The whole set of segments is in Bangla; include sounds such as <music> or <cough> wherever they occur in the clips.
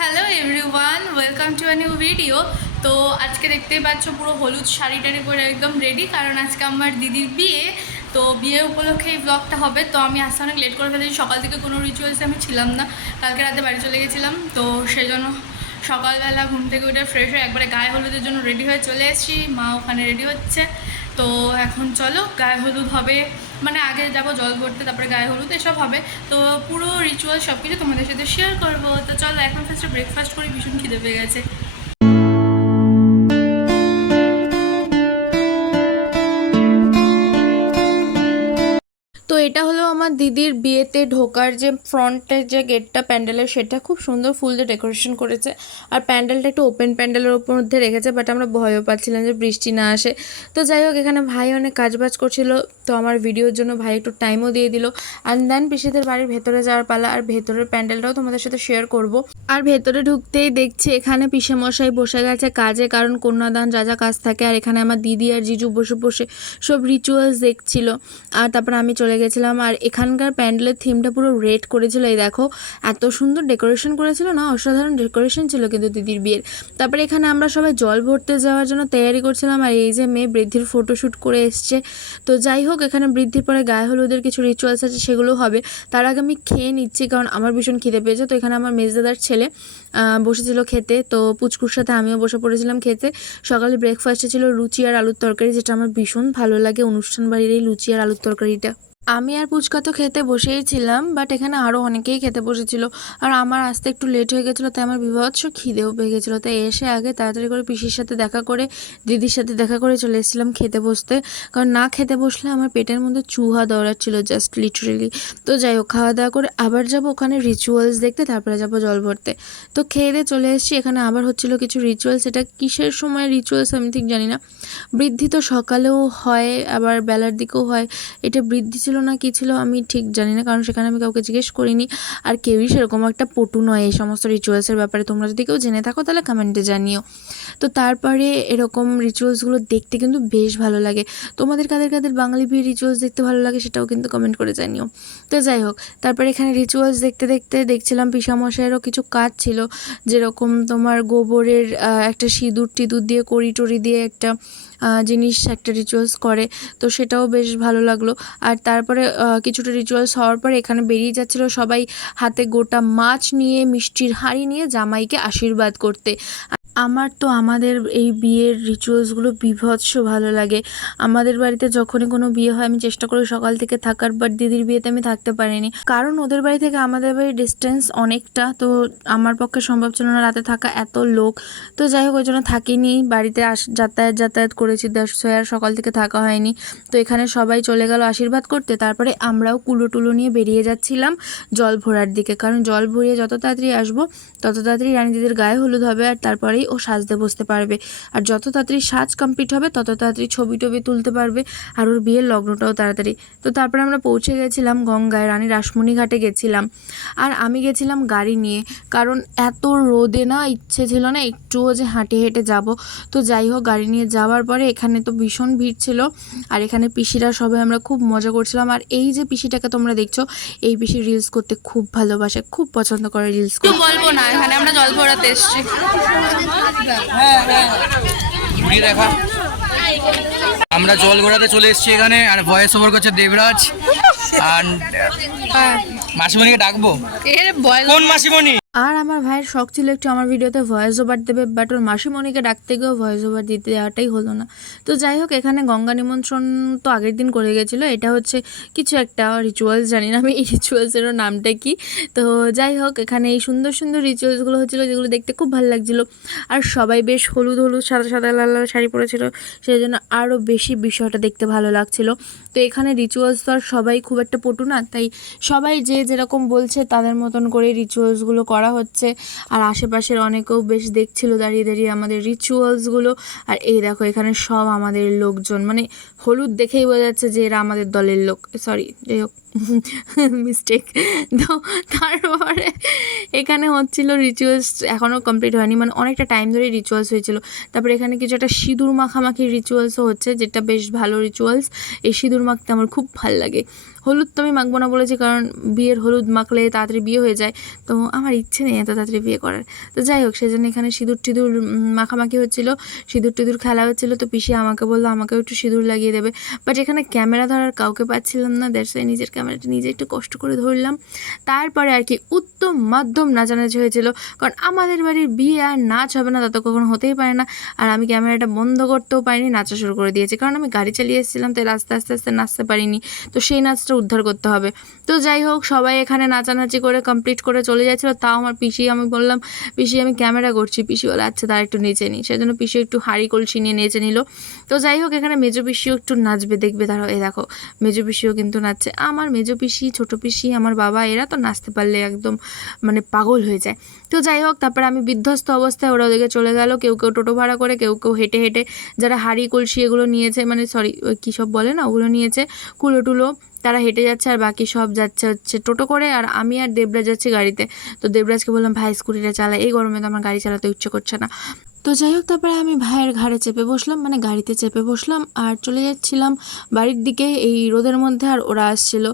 Hello everyone welcome to a new video তো আজকে দেখতেই পাচ্ছ পুরো হলুদ শাড়ি টাড়ি পরে একদম রেডি কারণ আজকে আমার দিদির বিয়ে। তো বিয়ে উপলক্ষে এই ব্লগটা হবে। তো আমি আসতে অনেক লেট করে ফেলেছি। সকাল থেকে কোনো রিচুয়ালসে আমি ছিলাম না। কালকে রাতে বাড়ি চলে গেছিলাম। তো সেই জন্য সকালবেলা ঘুম থেকে উঠে ফ্রেশ হয়ে একবারে গায়ে হলুদের জন্য রেডি হয়ে চলে এসেছি। মা ওখানে রেডি হচ্ছে। তো এখন চলো, গায়ে হলুদ হবে। মানে আগে যাব জল ভরতে, তারপরে গায়ে হলুদ, এসব হবে। তো পুরো রিচুয়াল সব কিছু তোমাদের সাথে শেয়ার করব। তো চলো, এখন ফার্স্টে ব্রেকফাস্ট করি, ভীষণ খিদে পেয়ে গেছে। এটা হলো আমার দিদির বিয়েতে ঢোকার যে ফ্রন্টের যে গেটটা প্যান্ডেলের, সেটা খুব সুন্দর ফুল দিয়ে ডেকোরেশন করেছে। আর প্যান্ডেলটা একটু ওপেন প্যান্ডেলের ওপর মধ্যে রেখেছে, বাট আমরা ভয়ও পাচ্ছিলাম যে বৃষ্টি না আসে। তো যাই হোক, এখানে ভাই অনেক কাজবাজ করছিল, তো আমার ভিডিওর জন্য ভাই একটু টাইমও দিয়ে দিল। অ্যান্ড দেন পিসিদের বাড়ির ভেতরে যাওয়ার পালা, আর ভেতরের প্যান্ডেলটাও তোমাদের সাথে শেয়ার করব। আর ভেতরে ঢুকতেই দেখছি এখানে মশাই বসে গেছে কাজে, কারণ কন্যাদান যা যা কাজ থাকে। আর এখানে আমার দিদি আর জিজু বসে বসে সব রিচুয়ালস দেখছিল। আর তারপর আমি চলে গেছিলাম আর এখানকার প্যান্ডেলের থিমটা পুরো রেড করেছিল। এই দেখো, এত সুন্দর ডেকোরেশন করেছিল না? অসাধারণ ডেকোরেশন ছিল কিন্তু দিদির বিয়ের। তারপরে এখানে আমরা সবাই জল ভরতে যাওয়ার জন্য তৈরি করছিলাম আর এই যে মেয়ে বৃদ্ধির ফটোশ্যুট করে এসছে। তো যাই হোক, এখানে বৃদ্ধির পরে গায়ে হলুদের কিছু রিচুয়ালস আছে সেগুলো হবে। তার আগে আমি খেয়ে নিচ্ছি কারণ আমার ভীষণ খিদে পেয়েছে। তো এখানে আমার মেজদাদার ছেলে বসেছিল খেতে। তো পুচকুর সাথে আমিও বসে পড়েছিলাম খেতে। সকালে ব্রেকফাস্টে ছিল লুচি আর আলুর তরকারি, যেটা আমার ভীষণ ভালো লাগে। অনুষ্ঠান বাড়ির এই লুচি আর আলুর তরকারিটা। আমি আর পুচকা তো খেতে বসেই ছিলাম বাট এখানে আরও অনেকেই খেতে বসেছিল। আর আমার আসতে একটু লেট হয়ে গেছিল, তাই আমার বিভৎস খিদেও পেয়ে গেছিল। তাই এসে আগে তাড়াতাড়ি করে পিসির সাথে দেখা করে, দিদির সাথে দেখা করে চলে এসেছিলাম খেতে বসতে। কারণ না খেতে বসলে আমার পেটের মধ্যে চুহা দৌড়াচ্ছিল জাস্ট লিটারেলি তো যাই হোক, খাওয়া দাওয়া করে আবার যাব ওখানে রিচুয়ালস দেখতে, তারপরে যাব জল ভরতে। তো খেয়ে দিয়ে চলে এসেছি, এখানে আবার হচ্ছিল কিছু রিচুয়ালস এটা কিসের সময় রিচুয়ালস আমি ঠিক জানি না। বৃদ্ধি তো সকালেও হয়, আবার বেলার দিকেও হয়। এটা বৃদ্ধি ছিল না, কি ছিল আমি ঠিক জানি না, কারণ সেখানে আমি কাউকে জিজ্ঞেস করিনি। আর কেউই সেরকম একটা পটু নয় এই সমস্ত রিচুয়ালসের ব্যাপারে। তোমরা যদি কেউ জেনে থাকো, তাহলে কমেন্টে জানিও। তো তারপরে এরকম রিচুয়ালসগুলো দেখতে কিন্তু বেশ ভালো লাগে। তোমাদের কাদের কাদের বাঙালি বিয়ে রিচুয়ালস দেখতে ভালো লাগে সেটাও কিন্তু কমেন্ট করে জানিও। তো যাই হোক, তারপরে এখানে রিচুয়ালস দেখতে দেখতে দেখছিলাম পিসামশাইয়েরও কিছু কাজ ছিল। যেরকম তোমার গোবরের একটা সিঁদুর টিঁদুর দিয়ে, কড়ি টড়ি দিয়ে একটা জিনিস, একটা রিচুয়ালস করে। তো সেটাও বেশ ভালো লাগল। আর তারপরে কিছুটা রিচুয়ালস হওয়ার পরে এখানে বেরিয়ে যাচ্ছিল সবাই হাতে গোটা মাছ নিয়ে, মিষ্টির হাঁড়ি নিয়ে জামাইকে আশীর্বাদ করতে। আমার তো আমাদের এই বিয়ের রিচুয়ালসগুলো বিভৎস ভালো লাগে। আমাদের বাড়িতে যখনই কোনো বিয়ে হয়, আমি চেষ্টা করি সকাল থেকে থাকার বাট দিদির বিয়েতে আমি থাকতে পারিনি। কারণ ওদের বাড়ি থেকে আমাদের বাড়ির ডিস্টেন্স অনেকটা, তো আমার পক্ষে সম্ভব ছিল না রাতে থাকা এত লোক। তো যাই হোক, ওই জন্য থাকিনি। বাড়িতে আস, যাতায়াত যাতায়াত করেছি দেশ আর সকাল থেকে থাকা হয়নি। তো এখানে সবাই চলে গেল আশীর্বাদ করতে। তারপরে আমরাও কুলো টুলো নিয়ে বেরিয়ে যাচ্ছিলাম জল ভরার দিকে। কারণ জল ভরিয়ে যত তাড়াতাড়ি আসব, তত তাড়াতাড়ি রানী দিদির গায়ে হলুদ হবে আর তারপরেই ও সাজতে বসতে পারবে। আর যত তাড়াতাড়ি সাজ কমপ্লিট হবে, তত তাড়াতাড়ি ছবি টবি তুলতে পারবে। আর ওর বিয়ের লগ্নটাও তাড়াতাড়ি। তো তারপরে আমরা পৌঁছে গেছিলাম গঙ্গায়, রানী রাসমণি ঘাটে গেছিলাম। আর আমি গেছিলাম গাড়ি নিয়ে, কারণ এত রোদে না, ইচ্ছে ছিল না একটুও যে হাঁটে হেঁটে যাব। তো যাই হোক, গাড়ি নিয়ে যাওয়ার পরে এখানে তো ভীষণ ভিড় ছিল। আর এখানে পিসিরা সবাই আমরা খুব মজা করছিলাম। আর এই যে পিসিটাকে তোমরা দেখছ, এই পিসি রিলস করতে খুব ভালোবাসে, খুব পছন্দ করে রিলস বলব না, এখানে আমরা জল ভরাতে এসেছি। ঘুরিয়ে দেখা আমরা জল ঘোরাতে চলে এসেছি এখানে আর ভয়েস ওভার করছে দেবরাজ। আর মাসিমণিকে ডাকবো? কোন মাসিমণি? আর আমার ভাইয়ের শখ ছিল একটু আমার ভিডিওতে ভয়েস ওভার দেবে বাট ওর মাসিমণিকে ডাকতে গিয়েও ভয়েস ওভার দিতে দেওয়াটাই হলো না। তো যাই হোক, এখানে গঙ্গা নিমন্ত্রণ তো আগের দিন করে গেছিল। এটা হচ্ছে কিছু একটা রিচুয়ালস জানি না আমি এই রিচুয়ালসেরও নামটা কি। তো যাই হোক, এখানে এই সুন্দর সুন্দর রিচুয়ালসগুলো হচ্ছিল, যেগুলো দেখতে খুব ভালো লাগছিল। আর সবাই বেশ হলুদ হলুদ, সাদা সাদা, লাল লাল শাড়ি পরেছিল সেই জন্য আরও বেশি বিষয়টা দেখতে ভালো লাগছিল। তো এখানে রিচুয়ালস তো আর সবাই খুব একটা পটু না, তাই সবাই যে যেরকম বলছে তাদের মতন করে রিচুয়ালসগুলো করা হচ্ছে। আর আশেপাশের অনেকেও বেশ দেখছিল দাঁড়িয়ে দাঁড়িয়ে আমাদের রিচুয়ালসগুলো আর এই দেখো, এখানে সব আমাদের লোকজন মানে হলুদ দেখেই বোঝা যাচ্ছে যে এরা আমাদের দলের লোক। সরি যাই হোক <laughs> মিস্টেক তো তারপরে এখানে হচ্ছিল রিচুয়ালস এখনও কমপ্লিট হয়নি। মানে অনেকটা টাইম ধরে রিচুয়ালস হয়েছিল। তারপরে এখানে কিছু একটা সিঁদুর মাখামাখি রিচুয়ালসও হচ্ছে, যেটা বেশ ভালো রিচুয়ালস এই সিঁদুর মাখতে আমার খুব ভালো লাগে। হলুদ তো আমি মাখবো না বলেছি, কারণ বিয়ের হলুদ মাখলে তাড়াতাড়ি বিয়ে হয়ে যায়। তো আমার ইচ্ছে নেই এত তাড়াতাড়ি বিয়ে করার। তো যাই হোক, সেজন্য এখানে সিঁদুর টিঁদুর মাখামাখি হচ্ছিল, সিঁদুর টিঁদুর খেলা হচ্ছিল। তো পিসি আমাকে বলল, আমাকেও একটু সিঁদুর লাগিয়ে দেবে। বাট এখানে ক্যামেরা ধরার কাউকে পাচ্ছিলাম না দ্যাটস ওয়াই নিজের ক্যামেরাটা নিজে একটু কষ্ট করে ধরলাম। তারপরে আর কি উত্তম মাধ্যম নাচানাচি হয়েছিল, কারণ আমাদের বাড়ির বিয়ে আর নাচ হবে না, তা তো কখনো হতেই পারে না। আর আমি ক্যামেরাটা বন্ধ করতেও পারিনি, নাচা শুরু করে দিয়েছি, কারণ আমি গাড়ি চালিয়ে এসেছিলাম, তাই আস্তে আস্তে আস্তে নাচতে পারিনি। তো সেই নাচটা উদ্ধার করতে হবে। তো যাই হোক, সবাই এখানে নাচানাচি করে কমপ্লিট করে চলে যাচ্ছিল। তাও আমার পিসি, আমি বললাম, পিসি, আমি ক্যামেরা করছি। পিসি বলে আচ্ছা তার একটু নেচে নিই সেজন্য পিসি একটু হাঁড়ি কলসি নিয়ে নেচে নিল। তো যাই হোক, এখানে মেজো পিসিও একটু নাচবে, দেখবে তারা, এই দেখো, মেজো পিসিও কিন্তু নাচছে। আমার মেজো পিসি, ছোটো পিসি, আমার বাবা, এরা তো নাচতে পারলে একদম মানে পাগল হয়ে যায়। তো যাই হোক, তারপরে আমি বিধ্বস্ত অবস্থায় ওরা ওদিকে চলে গেল। কেউ কেউ টোটো ভাড়া করে, কেউ কেউ হেঁটে হেঁটে যারা হাঁড়ি কলসি এগুলো নিয়েছে মানে সরি কী সব বলে না, ওগুলো নিয়েছে, কুলো টুলো। তারা হেঁটে যাচ্ছে আর বাকি সব যাচ্ছে হচ্ছে টোটো করে আর আমি আর দেবরাজ যাচ্ছি গাড়িতে। তো দেবরাজকে বললাম, ভাই, স্কুটিটা চালা, এই গরমে তো আমার গাড়ি চালাতে ইচ্ছে করছে না। তো যাই হোক, তারপরে আমি ভাইয়ের ঘাড়ে চেপে বসলাম মানে গাড়িতে চেপে বসলাম আর চলে যাচ্ছিলাম বাড়ির দিকে, এই রোদের মধ্যে আর ওরা আসছিল।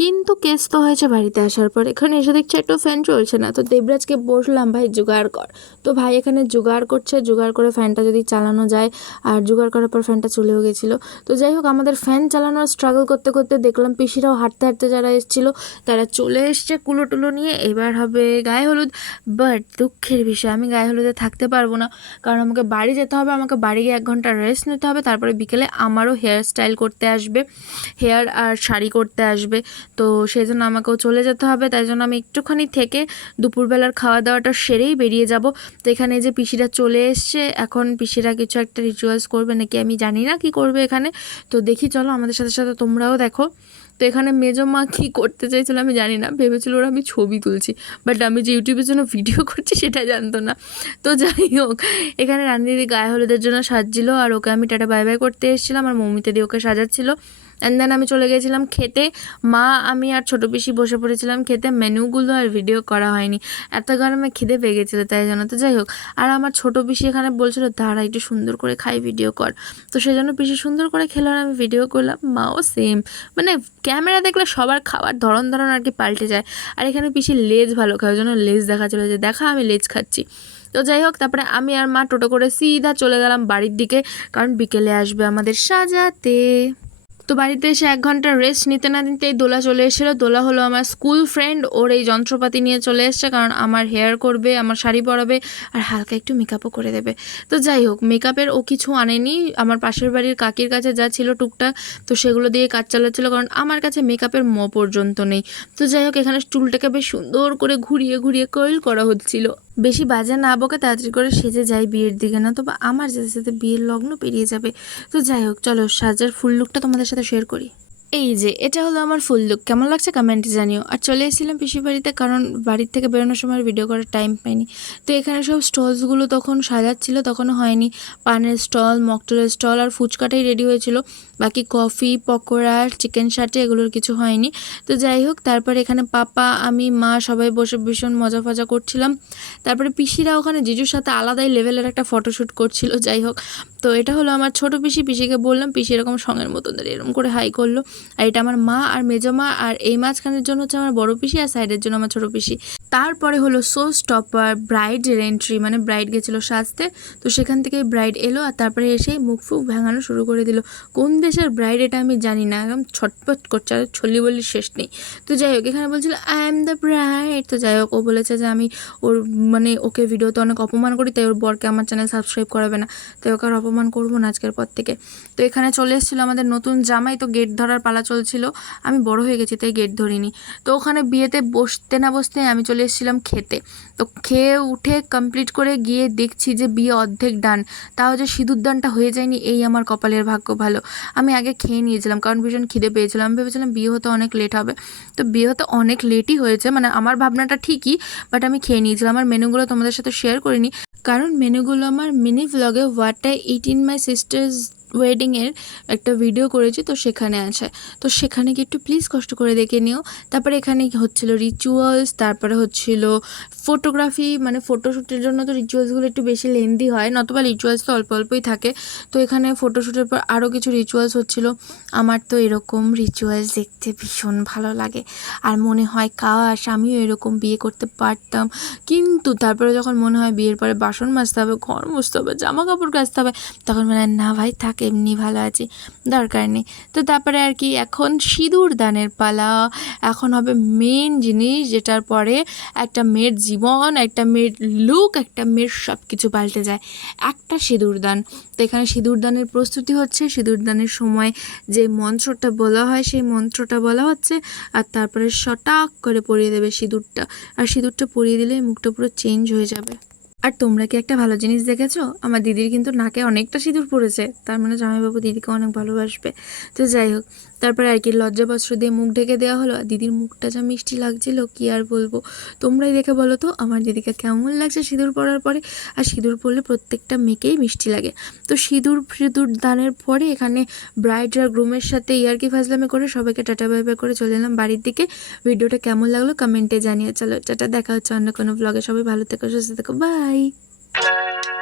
কিন্তু কেস তো হয়েছে বাড়িতে আসার পর। এখানে এসে দেখছে একটু ফ্যান চলছে না। তো দেবরাজকে বসলাম, ভাই, জোগাড় কর। তো ভাই এখানে জোগাড় করছে, জোগাড় করে ফ্যানটা যদি চালানো যায়, আর জোগাড় করার পর ফ্যানটা চলেও গেছিল। তো যাই হোক, আমাদের ফ্যান চালানোর স্ট্রাগল করতে করতে দেখলাম পিসিরাও হাঁটতে হাঁটতে যারা এসেছিল, তারা চলে এসছে কুলো টুলো নিয়ে। এবার হবে গায়ে হলুদ বাট দুঃখের বিষয়, আমি গায়ে হলুদে থাকতে পারব না। কারণ আমাকে বাড়ি যেতে হবে, আমাকে বাড়ি গিয়ে এক ঘণ্টা রেস্ট নিতে হবে, তারপরে বিকেলে আমারও হেয়ার স্টাইল করতে আসবে হেয়ার আর শাড়ি করতে আসবে। তো সেই জন্য আমাকেও চলে যেতে হবে, তাই জন্য আমি একটুখানি থেকে দুপুরবেলার খাওয়া দাওয়াটা সেরেই বেরিয়ে যাব। তো এখানে যে পিসিরা চলে এসছে, এখন পিসিরা কিছু একটা রিচুয়ালস করবে নাকি আমি জানি না কি করবে এখানে। তো দেখি, চলো আমাদের সাথে সাথে তোমরাও দেখো। তো এখানে মেজো মা কী করতে চাইছিল আমি জানি না, ভেবেছিল ওরা আমি ছবি তুলছি। বাট আমি যে ইউটিউবের জন্য ভিডিও <laughs> করছি সেটা জানতো না। তো যাই হোক, এখানে রান্দিদি গায়ে হলুদের জন্য সাজছিল আর ওকে আমি টাটা বাই বাই করতে এসেছিলাম আর মৌমিতে দিয়ে ওকে সাজাচ্ছিল। অ্যান্ড দেন আমি চলে গেছিলাম খেতে। মা, আমি আর ছোটো পিসি বসে পড়েছিলাম খেতে। মেনুগুলো আর ভিডিও করা হয়নি। এত গরমে খিদে পেয়ে গেছিল, তাই জন্য তো যাই হোক। আর আমার ছোটো পিসি এখানে বলছিল, দাঁড়া, একটু সুন্দর করে খাই ভিডিও কর। তো সেই জন্য পিসি সুন্দর করে খেলো আর আমি ভিডিও করলাম। মাও সেম মানে ক্যামেরা দেখলে সবার খাবার ধরন ধরন আর কি পাল্টে যায়। আর এখানে পিসি লেজ ভালো খায়, ওই জন্য লেজ দেখা চলে যে, দেখা, আমি লেজ খাচ্ছি। তো যাই হোক, তারপরে আমি আর মা টোটো করে সিধা চলে গেলাম বাড়ির দিকে। কারণ বিকেলে আসবে আমাদের সাজাতে। তো বাড়িতে এসে এক ঘণ্টা রেস্ট নিতে না নিতেই দোলা চলে এসেছিল। দোলা হলো আমার স্কুল ফ্রেন্ড ওর এই যন্ত্রপাতি নিয়ে চলে এসছে কারণ আমার হেয়ার করবে, আমার শাড়ি পরাবে আর হালকা একটু মেকআপও করে দেবে। তো যাই হোক মেকআপের ও কিছু আনেনি। আমার পাশের বাড়ির কাকির কাছে যা ছিল টুকটাক, তো সেগুলো দিয়ে কাজ চালাচ্ছিলো কারণ আমার কাছে মেকআপের ম পর্যন্ত নেই। তো যাই হোক, এখানে চুলটাকে বেশ সুন্দর করে ঘুরিয়ে ঘুরিয়ে কয়েল করা হচ্ছিল। বেশি বাজে না বকে তাড়াতাড়ি করে সেজে যাই বিয়ের দিকে না তো বা আমার যেতে সাথে বিয়ের লগ্ন পেরিয়ে যাবে। তো যাই হোক, চলো সাজার ফুল লুকটা তোমাদের সাথে শেয়ার করি। এই যে, এটা হলো আমার ফুল লুক কেমন লাগছে কমেন্টে জানিও। আর চলে এসেছিলাম পিসির বাড়িতে কারণ বাড়ির থেকে বেরোনোর সময় ভিডিও করার টাইম পাইনি। তো এখানে সব স্টলসগুলো তখন সাজাচ্ছিল, তখনও হয়নি। পানের স্টল মকটেলের স্টল আর ফুচকাটাই রেডি হয়েছিল। বাকি কফি, পকোড়া চিকেন শাটে এগুলোর কিছু হয়নি। তো যাই হোক, তারপরে এখানে পাপা, আমি, মা সবাই বসে ভীষণ মজা ফজা করছিলাম। তারপরে পিসিরা ওখানে জিজুর সাথে আলাদাই লেভেলের একটা ফটোশ্যুট করছিল, যাই হোক। তো এটা হলো আমার ছোট পিসি, পিসিকে বললাম, পিসি এরকম সঙ্গের মতন এরকম করে হাই করল। আর এটা আমার মা আর মেজো মা, আর এই মাঝখানের জন্য হচ্ছে আমার বড় পিসি আর সাইডের জন্য আমার ছোট পিসি। তারপরে হলো সো স্টপার ব্রাইডের এন্ট্রি মানে ব্রাইড গেছিল সাজতে। তো সেখান থেকে ব্রাইড এলো আর তারপরে এসে মুখ ফুক ভাঙানো শুরু করে দিল। কোন দেশের ব্রাইড এটা আমি জানি না, একদম ছটপট করছে, আর ছল্লি বললি শেষ নেই। তো যাই হোক, এখানে বলছিল আই এম দ্য ব্রাইড তো যাই হোক, ও বলেছে যে আমি ওর মানে ওকে ভিডিওতে অনেক অপমান করি, তাই ওর বরকে আমার চ্যানেল সাবস্ক্রাইব করাবে না। তাই ওকে আর অপমান করব না আজকের পর থেকে। তো এখানে চলে এসেছিল আমাদের নতুন জামাই, তো গেট ধরার পালা চলছিল। আমি বড় হয়ে গেছি, তাই গেট ধরিনি। তো ওখানে বিয়েতে বসতে না বসতে আমি চলে এসেছিলাম খেতে। তো খেয়ে উঠে কমপ্লিট করে গিয়ে দেখছি যে বিয়ে অর্ধেক ডান তাও যে সিঁদুর দানটা হয়ে যায়নি, এই আমার কপালের ভাগ্য ভালো। আমি আগে খেয়ে নিয়েছিলাম, কারণ ভীষণ খিদে পেয়েছিলাম আমি ভেবেছিলাম বিয়ে হতে অনেক লেট হবে। তো বিয়ে হতে অনেক লেটই হয়েছে মানে আমার ভাবনাটা ঠিকই বাট আমি খেয়ে নিয়েছিলাম। আমার মেনুগুলো তোমাদের সাথে শেয়ার করিনি, কারণ মেনুগুলো আমার mini ভ্লগে what I eat in my sister's ওয়েডিংয়ের একটা ভিডিও করেছি, তো সেখানে আছে। তো সেখানে গিয়ে একটু প্লিজ কষ্ট করে দেখে নিও। তারপরে এখানে হচ্ছিল রিচুয়ালস তারপরে হচ্ছিল ফটোগ্রাফি মানে ফটোশ্যুটের জন্য তো রিচুয়ালসগুলো একটু বেশি লেন্দি হয়, নতুবা রিচুয়ালস তো অল্প অল্পই থাকে। তো এখানে ফটোশ্যুটের পর আরও কিছু রিচুয়ালস হচ্ছিল। আমার তো এরকম রিচুয়ালস দেখতে ভীষণ ভালো লাগে। আর মনে হয়, কাশ, আমিও এরকম বিয়ে করতে পারতাম। কিন্তু তারপরে যখন মনে হয় বিয়ের পরে বাসন মাজতে হবে, ঘর মুছতে হবে জামা কাপড় কাচতে হবে, তখন মনে হয়, না ভাই, থাক এমনি ভালো আছি, দরকার নেই। তো তারপরে আর কি, এখন সিঁদুর দানের পালা, এখন হবে মেন জিনিস যেটার পরে একটা মেয়ের জীবন, একটা মেয়ের লুক একটা মেয়ের সব কিছু পাল্টে যায়। একটা সিঁদুর দান। তো এখানে সিঁদুর দানের প্রস্তুতি হচ্ছে, সিঁদুর দানের সময় যে মন্ত্রটা বলা হয়, সেই মন্ত্রটা বলা হচ্ছে, আর তারপরে শটাক করে পরিয়ে দেবে সিঁদুরটা। আর সিঁদুরটা পরিয়ে দিলে মুখটা পুরো চেঞ্জ হয়ে যাবে। আর তোমরা কি একটা ভালো জিনিস দেখেছ? আমার দিদির কিন্তু নাকে অনেকটা সিঁদুর পড়েছে। তার মানে জামাইবাবু দিদিকে অনেক ভালোবাসবে। তো যাই হোক, তারপরে আর কি লজ্জাবস্ত্র দিয়ে মুখ ঢেকে দেওয়া হলো। আর দিদির মুখটা যা মিষ্টি লাগছিল, কি আর বলব? তোমরাই দেখে বলো তো, আমার দিদিকে কেমন লাগছে সিঁদুর পরার পরে? আর সিঁদুর পরলে প্রত্যেকটা মেয়েকেই মিষ্টি লাগে। তো সিঁদুর সিঁদুর দানের পরে এখানে ব্রাইড আর গ্রুমের সাথে ইয়ার্কি ফাজলামে করে সবাইকে টাটা বাই বাই করে চলে এলাম বাড়ির দিকে। ভিডিওটা কেমন লাগল কমেন্টে জানিয়ে চলো। টাটা, দেখা হচ্ছে অন্য কোনো ব্লগে সবাই ভালো থেকো, সুস্থ থেকো। বাই は。